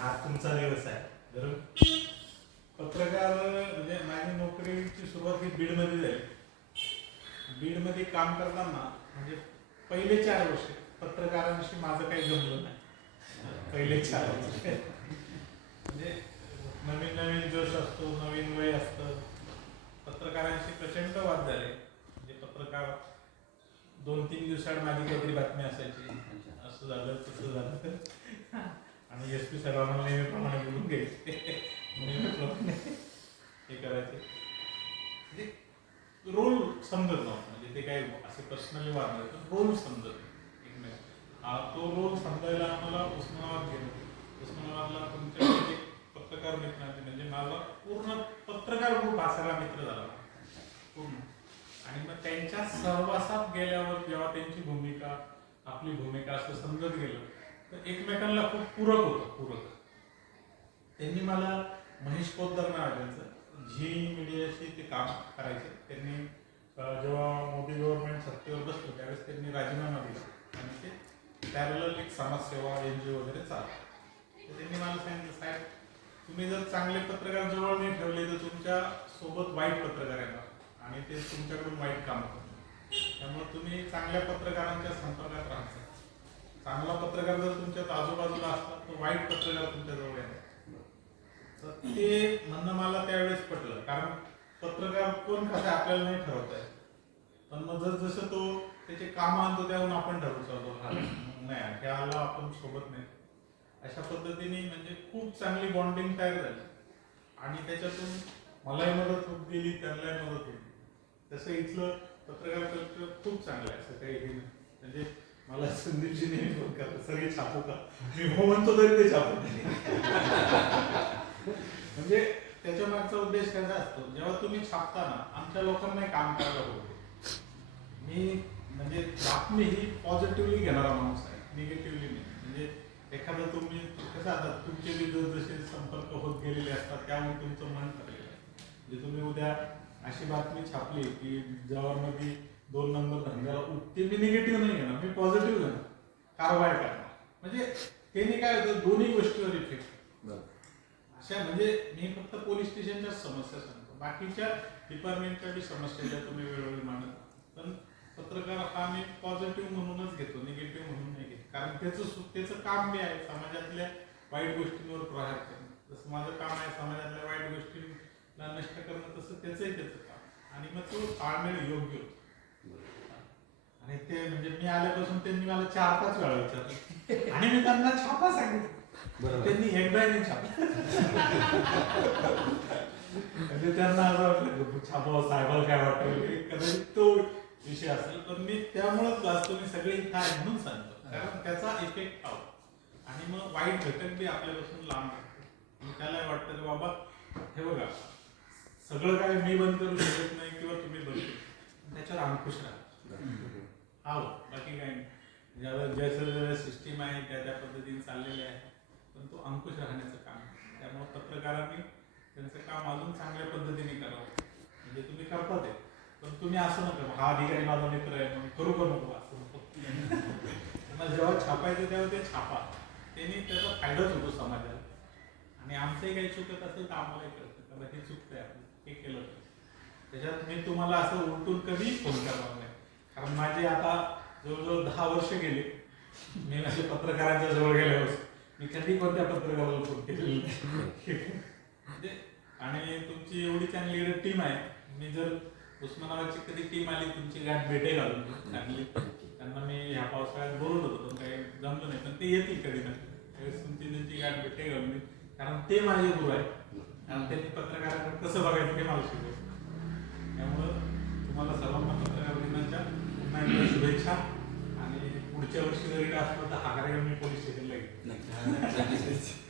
हा तुमचा व्यवसाय बरोबर पत्रकार म्हणजे माझी नोकरीची सुरुवात ही बीडमध्ये झाली. बीडमध्ये काम करताना म्हणजे पहिले चार वर्ष पत्रकारांशी माझं काही जमलं नाही. पहिले चार वर्ष. म्हणजे नवीन नवीन जोश असतो नवीन वय असतं. पत्रकारांशी प्रचंड वाद झाले. म्हणजे पत्रकार दोन तीन दिवसाआड माझी काहीतरी बातमी असायची. असं झालं तसं झालं. आणि एस पी साहेबांना नेहमीप्रमाणे बोलून घ्यायचे. नेहमीप्रमाणे हे करायचे. म्हणजे रोल समजत नव्हता. म्हणजे ते काही असे पर्सनली वाद नाही रोल समजत नाही हा तो रोल समजायला आम्हाला उस्मानाबाद गेलो उस्मानाबादला तुमच्या म्हणजे पत्रकार मित्रांचे म्हणजे माझा पूर्ण पत्रकार ग्रुप असायला मित्र झाला. पूर्ण. आणि मग त्यांच्या सहवासात गेल्यावर जेव्हा त्यांची भूमिका आपली भूमिका असं समजत गेलं तर एकमेकांना खूप पूरक होतं पूरक. त्यांनी मला महेश पोद्दार नाव त्यांचं झी मीडियाशी ते काम करायचे. त्यांनी जेव्हा मोदी गव्हर्नमेंट सत्तेवर बसलं त्यावेळेस त्यांनी राजीनामा दिला. आणि ते पॅरल एक समाजसेवा एन जी वगैरे चालतो तर त्यांनी मला सांगितलं साहेब तुम्ही जर चांगले पत्रकार जवळ नाही ठेवले तर तुमच्यासोबत वाईट पत्रकार येणार आणि ते तुमच्याकडून वाईट काम करतात. त्यामुळे तुम्ही चांगल्या पत्रकारांच्या संपर्कात राहायचं चांगला पत्रकार जर तुमच्या आजूबाजूला असला तर वाईट पत्रकार तुमच्या जवळ येणार. तर ते म्हणणं मला त्यावेळेस पटलं कारण पत्रकार कोण कसं आपल्याला नाही ठरवता येत पण मग जस जसं तो त्याचे काम आणतो त्याहून आपण ठरवू शकतो नाही ह्याला आपण सोबत नाही. अशा पद्धतीने म्हणजे खूप चांगली बॉन्डिंग तयार झाली. आणि त्याच्यातून मलाही मदत होत गेली त्यांनाही मदत होती तसं इथलं पत्रकार कल्चर खूप चांगलं आहे असं काही हे नाही. म्हणजे मला संदीपजी नेहमी फोन करतात सर हे छापू का मी हो म्हणतो तरी ते छापत नाही म्हणजे त्याच्या मागचा उद्देश कसा असतो. जेव्हा तुम्ही छापताना आमच्या लोकांना काम करायला होते. मी म्हणजे बातमी ही पॉझिटिव्हली घेणारा माणूस आहे. निगेटिव्हली नाही. म्हणजे एखादं तुम्ही कसं आता तुमचे बी जर जसे संपर्क होत गेलेले असतात त्यामुळे तुमचं मन ठरलेलं आहे म्हणजे तुम्ही उद्या अशी बातमी छापली की जवळमध्ये दोन नंबर धंद्याला ते मी निगेटिव्ह नाही घेणार मी पॉझिटिव्ह घेणार. कारवाई करणार. म्हणजे त्याने काय होतं दोन्ही गोष्टीवर इफेक्ट अशा म्हणजे मी फक्त पोलीस स्टेशनच्या समस्या सांगतो. बाकीच्या डिपार्टमेंटच्या बी समस्या ज्या तुम्ही वेळोवेळी मांडत पण पत्रकार हा मी पॉझिटिव्ह म्हणूनच घेतो निगेटिव्ह म्हणून नाही घेत. कारण त्याचं त्याचं काम बी आहे समाजातल्या वाईट गोष्टींवर प्रहार करणं. जसं माझं काम आहे समाजातल्या वाईट गोष्टींना नष्ट करणं तसं त्याचंही त्याचं काम. आणि मग तो ताळमेळ योग्य होतो. आणि ते म्हणजे मी आल्यापासून त्यांनी मला चार पाच वेळा विचारलं. आणि मी त्यांना छापा सांगितलं. बरोबर. त्यांनी एकदा नाही छापलं. म्हणजे त्यांना असं वाटलं की छापावं साहेबाला काय वाटतं? वगैरे. कदाचित तो विषय असेल. पण मी त्यामुळेच वाचतो मी सगळे इथं आहे म्हणून सांगतो. कारण त्याचा इफेक्ट आहो आणि मग वाईट घटक बी आपल्यापासून लांब राहतो मग त्याला वाटतं की बाबा हे बघा सगळं काय मी बंद करू शकत नाही किंवा तुम्ही बंद करू त्याच्यावर अंकुश राहा हो बाकी काही नाही. म्हणजे आता जसं सिस्टीम आहे त्या त्या पद्धतीने चाललेले आहे. पण तो अंकुश राहण्याचं काम आहे. त्यामुळे पत्रकारांनी त्यांचं काम अजून चांगल्या पद्धतीने करावं. म्हणजे तुम्ही करता ते. पण तुम्ही असं नका हा अधिकारी माझा मित्र आहे म्हणून करू का नको असं नको. जेव्हा छापायचं तेव्हा ते छापा. त्यांनी त्याचा फायदाच होतो समाजाला. आणि आमचंही काही चुकत असेल तर आम्हालाही कळतं. कारण हे चुकतंय आपण हे केलं त्याच्यात मी तुम्हाला असं उलटून कधी फोन करणार नाही. कारण माझे आता जवळजवळ दहा वर्ष गेले. मी माझ्या पत्रकारांच्या जवळ गेल्यावर. मी कधी कोणत्या पत्रकाराला फोन केलेला म्हणजे, आणि तुमची एवढी चांगली टीम आहे. मी जर उस्मानाबादची कधी टीम आली तुमची गाठ भेटेल अजून चांगली. त्यांना मी ह्या पावसाळ्यात बोलवलं होतो पण काही जमलं नाही. पण ते येतील कधी ना कधी. त्यावेळेस तुमची त्यांची गाठ भेटेल घालून मी. कारण ते माझे गुरु आहे आणि त्यांनी पत्रकारांकडे कसं बघायचं ते मला शिकवलं. त्यामुळं तुम्हाला सर्वांना पत्रकार दिनाच्या पुन्हा एकदा शुभेच्छा. आणि पुढच्या वर्षी जरी काय असलं तर हा कार्यक्रम मी पोलीस स्टेशनला घेईन